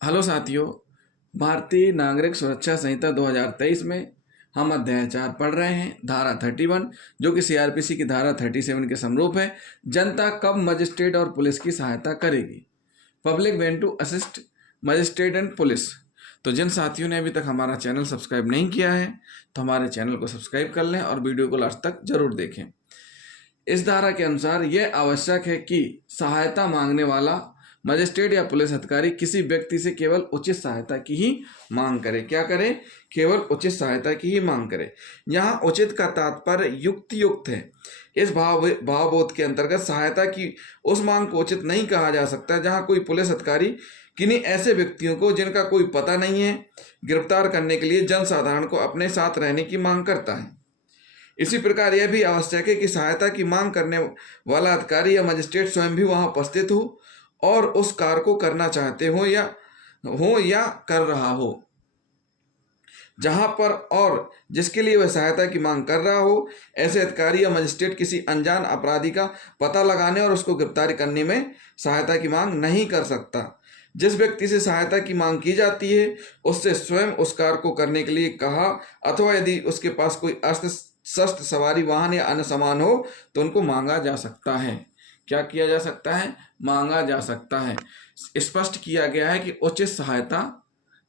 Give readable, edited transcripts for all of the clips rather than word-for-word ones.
Hello साथियों। भारतीय नागरिक सुरक्षा संहिता 2023 में हम अध्याय 4 पढ़ रहे हैं। धारा 31 जो कि सीआरपीसी की धारा 37 के समरूप है। जनता कब मजिस्ट्रेट और पुलिस की सहायता करेगी? Public when to assist magistrate and police. तो जिन साथियों ने अभी तक हमारा चैनल सब्सक्राइब नहीं किया है तो हमारे चैनल को सब्सक्राइब कर लें और वीडियो को लास्ट तक जरूर देखें। इस धारा के अनुसार यह आवश्यक है कि सहायता मांगने वाला मजिस्ट्रेट या पुलिस अधिकारी किसी व्यक्ति से केवल उचित सहायता की ही मांग करे। क्या करे? केवल उचित सहायता की ही मांग करे। यहाँ उचित का तात्पर्य युक्त है। इस भावबोध के अंतर्गत सहायता की उस मांग को उचित नहीं कहा जा सकता जहाँ कोई पुलिस अधिकारी किन्हीं ऐसे व्यक्तियों को जिनका कोई पता नहीं है गिरफ्तार करने के लिए जनसाधारण को अपने साथ रहने की मांग करता है। इसी प्रकार यह भी आवश्यक है कि सहायता की मांग करने वाला अधिकारी या मजिस्ट्रेट स्वयं भी वहां उपस्थित हो और उस कार्य को करना चाहते हो या कर रहा हो जहां पर और जिसके लिए वह सहायता की मांग कर रहा हो। ऐसे अधिकारी या मजिस्ट्रेट किसी अनजान अपराधी का पता लगाने और उसको गिरफ्तार करने में सहायता की मांग नहीं कर सकता। जिस व्यक्ति से सहायता की मांग की जाती है उससे स्वयं उस कार्य को करने के लिए कहा अथवा यदि उसके पास कोई अस्त्र शस्त्र सवारी वाहन या अन्य सामान हो तो उनको मांगा जा सकता है। क्या किया जा सकता है? मांगा जा सकता है। स्पष्ट किया गया है कि उचित सहायता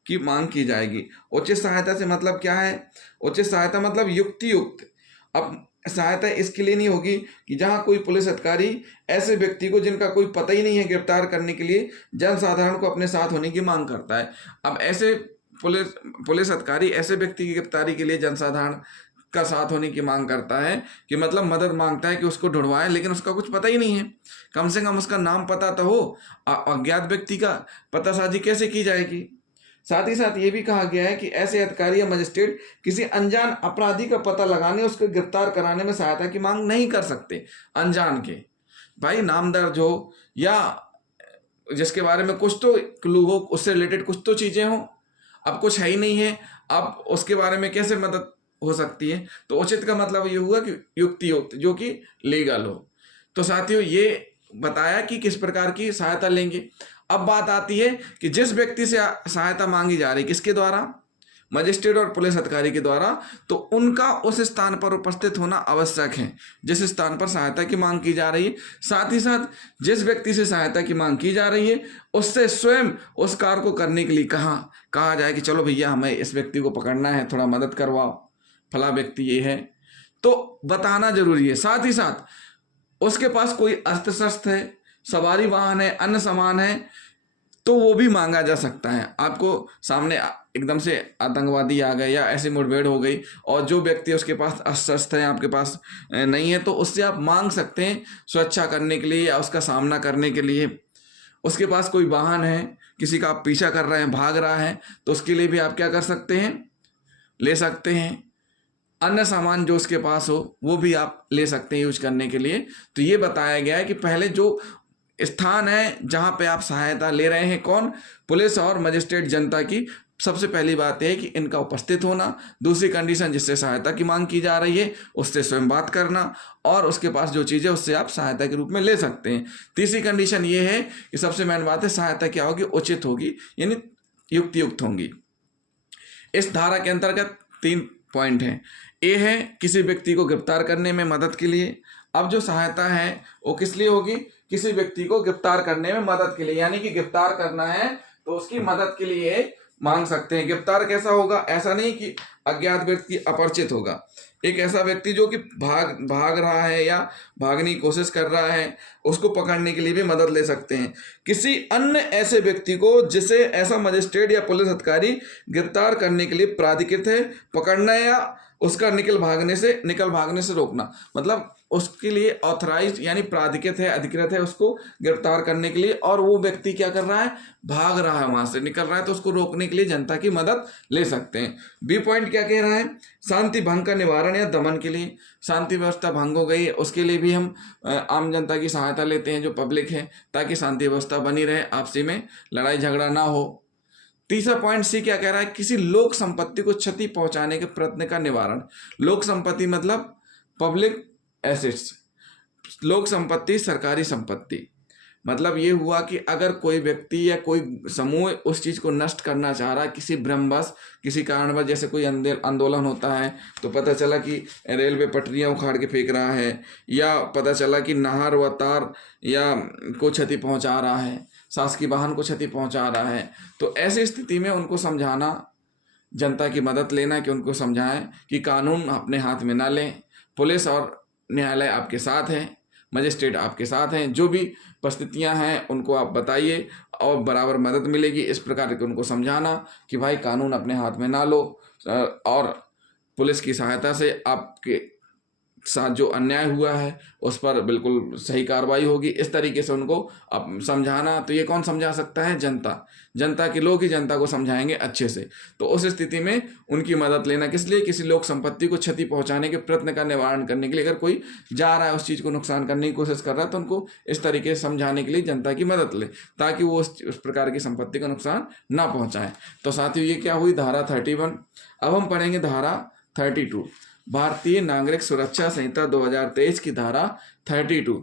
की मांग की जाएगी। उचित सहायता से मतलब क्या है? उचित सहायता मतलब युक्त। अब सहायता इसके लिए नहीं होगी कि जहां कोई पुलिस अधिकारी ऐसे व्यक्ति को जिनका कोई पता ही नहीं है गिरफ्तार करने के लिए जनसाधारण को अपने साथ होने की मांग करता है। अब ऐसे पुलिस अधिकारी ऐसे व्यक्ति की गिरफ्तारी के लिए जनसाधारण का साथ होने की मांग करता है कि मतलब मदद मांगता है कि उसको ढूंढवाए, लेकिन उसका कुछ पता ही नहीं है। कम से कम उसका नाम पता तो हो। अज्ञात व्यक्ति का पतासाजी कैसे की जाएगी? साथ ही साथ ये भी कहा गया है कि ऐसे अधिकारी या मजिस्ट्रेट किसी अनजान अपराधी का पता लगाने उसको गिरफ्तार कराने में सहायता की मांग नहीं कर सकते। अनजान के भाई नाम दर्ज हो या जिसके बारे में कुछ तो क्लू हो, उससे रिलेटेड कुछ तो चीजें हो। अब कुछ है ही नहीं है, अब उसके बारे में कैसे मदद हो सकती है? तो उचित का मतलब ये हुआ कि युक्त जो कि लीगल हो। तो साथियों ये बताया कि किस प्रकार की सहायता लेंगे। अब बात आती है कि जिस व्यक्ति से सहायता मांगी जा रही किसके द्वारा? मजिस्ट्रेट और पुलिस अधिकारी के द्वारा। तो उनका उस स्थान पर उपस्थित होना आवश्यक है जिस स्थान पर सहायता की मांग की जा रही है। साथ ही साथ जिस व्यक्ति से सहायता की मांग की जा रही है उससे स्वयं उस कार्य को करने के लिए कहा जाए कि चलो भैया हमें इस व्यक्ति को पकड़ना है, थोड़ा मदद करवाओ, फला व्यक्ति ये है, तो बताना जरूरी है। साथ ही साथ उसके पास कोई अस्त्र शस्त्र है, सवारी वाहन है, अन्य सामान है तो वो भी मांगा जा सकता है। आपको सामने एकदम से आतंकवादी आ गए या ऐसी मुठभेड़ हो गई और जो व्यक्ति उसके पास अस्त्र शस्त्र है आपके पास नहीं है तो उससे आप मांग सकते हैं सुरक्षा करने के लिए या उसका सामना करने के लिए। उसके पास कोई वाहन है, किसी का आप पीछा कर रहे हैं, भाग रहा है, तो उसके लिए भी आप क्या कर सकते हैं? ले सकते हैं। अन्य सामान जो उसके पास हो वो भी आप ले सकते हैं यूज करने के लिए। तो ये बताया गया है कि पहले जो स्थान है जहां पे आप सहायता ले रहे हैं, कौन? पुलिस और मजिस्ट्रेट जनता की सबसे पहली बात है कि इनका उपस्थित होना। दूसरी कंडीशन जिससे सहायता की मांग की जा रही है उससे स्वयं बात करना और उसके पास जो चीज़ है उससे आप सहायता के रूप में ले सकते हैं। तीसरी कंडीशन ये है कि सबसे मेन बात है सहायता क्या होगी? उचित होगी, यानी युक्त होंगी। इस धारा के अंतर्गत 3 पॉइंट हैं। ए है किसी व्यक्ति को गिरफ्तार करने में मदद के लिए। अब जो सहायता है वो किस लिए होगी? किसी व्यक्ति को गिरफ्तार करने में मदद के लिए, यानी कि गिरफ्तार करना है तो उसकी मदद के लिए मांग सकते हैं। गिरफ्तार कैसा होगा? ऐसा नहीं कि अज्ञात व्यक्ति अपरिचित होगा, एक ऐसा व्यक्ति जो कि भाग रहा है या भागने की कोशिश कर रहा है, उसको पकड़ने के लिए भी मदद ले सकते हैं। किसी अन्य ऐसे व्यक्ति को जिसे ऐसा मजिस्ट्रेट या पुलिस अधिकारी गिरफ्तार करने के लिए प्राधिकृत है, पकड़ना या उसका निकल भागने से रोकना, मतलब उसके लिए ऑथराइज यानी प्राधिकृत है, अधिकृत है उसको गिरफ्तार करने के लिए, और वो व्यक्ति क्या कर रहा है? भाग रहा है, वहां से निकल रहा है, तो उसको रोकने के लिए जनता की मदद ले सकते हैं। बी पॉइंट क्या कह रहा है? शांति भंग का निवारण या दमन के लिए। शांति व्यवस्था भंग हो गई उसके लिए भी हम आम जनता की सहायता लेते हैं जो पब्लिक है, ताकि शांति व्यवस्था बनी रहे, आपसी में लड़ाई झगड़ा ना हो। तीसरा पॉइंट सी क्या कह रहा है? किसी लोक संपत्ति को क्षति पहुंचाने के प्रयत्न का निवारण। लोक संपत्ति मतलब पब्लिक एसेट्स, लोक संपत्ति सरकारी संपत्ति, मतलब ये हुआ कि अगर कोई व्यक्ति या कोई समूह उस चीज़ को नष्ट करना चाह रहा है किसी भ्रमवश, किसी कारणवश, जैसे कोई आंदोलन होता है तो पता चला कि रेलवे पटरियां उखाड़ के फेंक रहा है, या पता चला कि नहर व तार या को क्षति पहुंचा रहा है, शासकीय वाहन को क्षति पहुंचा रहा है, तो ऐसी स्थिति में उनको समझाना, जनता की मदद लेना कि उनको समझाएं कि कानून अपने हाथ में ना लें, पुलिस और न्यायालय आपके साथ हैं, मजिस्ट्रेट आपके साथ हैं, जो भी परिस्थितियां हैं उनको आप बताइए और बराबर मदद मिलेगी। इस प्रकार के उनको समझाना कि भाई कानून अपने हाथ में ना लो, और पुलिस की सहायता से आपके साथ जो अन्याय हुआ है उस पर बिल्कुल सही कार्रवाई होगी। इस तरीके से उनको अब समझाना, तो ये कौन समझा सकता है? जनता। जनता के लोग ही जनता को समझाएंगे अच्छे से। तो उस स्थिति में उनकी मदद लेना किस लिए? किसी लोक संपत्ति को क्षति पहुंचाने के प्रयत्न का निवारण करने के लिए। अगर कोई जा रहा है उस चीज़ को नुकसान करने की कोशिश कर रहा है तो उनको इस तरीके से समझाने के लिए जनता की मदद ले, ताकि वो उस प्रकार की संपत्ति का नुकसान ना पहुँचाएँ। तो साथियों, ये क्या हुई? धारा 31। अब हम पढ़ेंगे धारा 32। भारतीय नागरिक सुरक्षा संहिता 2023 की धारा 32।